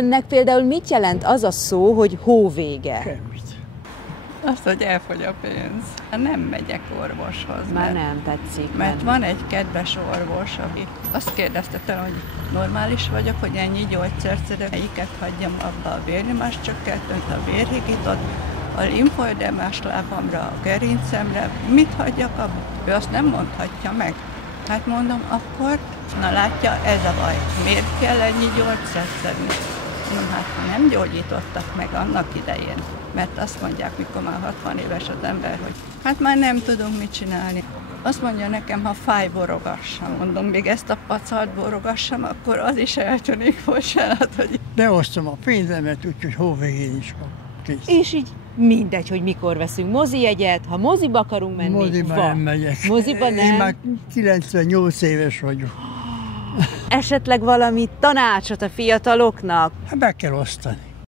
Önnek például mit jelent az a szó, hogy hóvége? Semmit. Azt, hogy elfogy a pénz. Nem megyek orvoshoz. Már nem tetszik. Mert van egy kedves orvos, aki azt kérdezte tőle, hogy normális vagyok, hogy ennyi gyógyszert szedek, melyiket hagyjam abba, a vérnyomáscsökkentőt, a vérhigítot, a limfoidemás lábamra, a gerincemre, mit hagyjak abba? Ő azt nem mondhatja meg. Hát mondom, akkor, na látja, ez a baj. Miért kell ennyi gyógyszert szedni? Mondom, hát ha nem gyógyítottak meg annak idején, mert azt mondják, mikor már 60 éves az ember, hogy hát már nem tudunk mit csinálni. Azt mondja nekem, ha fáj, borogassam. Mondom, még ezt a pacalt borogassam, akkor az is eltűnik, bocsánat, hogy... Beosztom a pénzemet, úgyhogy hóvégén is kap. Kész. És így mindegy, hogy mikor veszünk mozijegyet, ha moziba akarunk menni, Moziba nem megyek. Moziba nem? Én már 98 éves vagyok. Esetleg valami tanácsot a fiataloknak? Hát be kell osztani.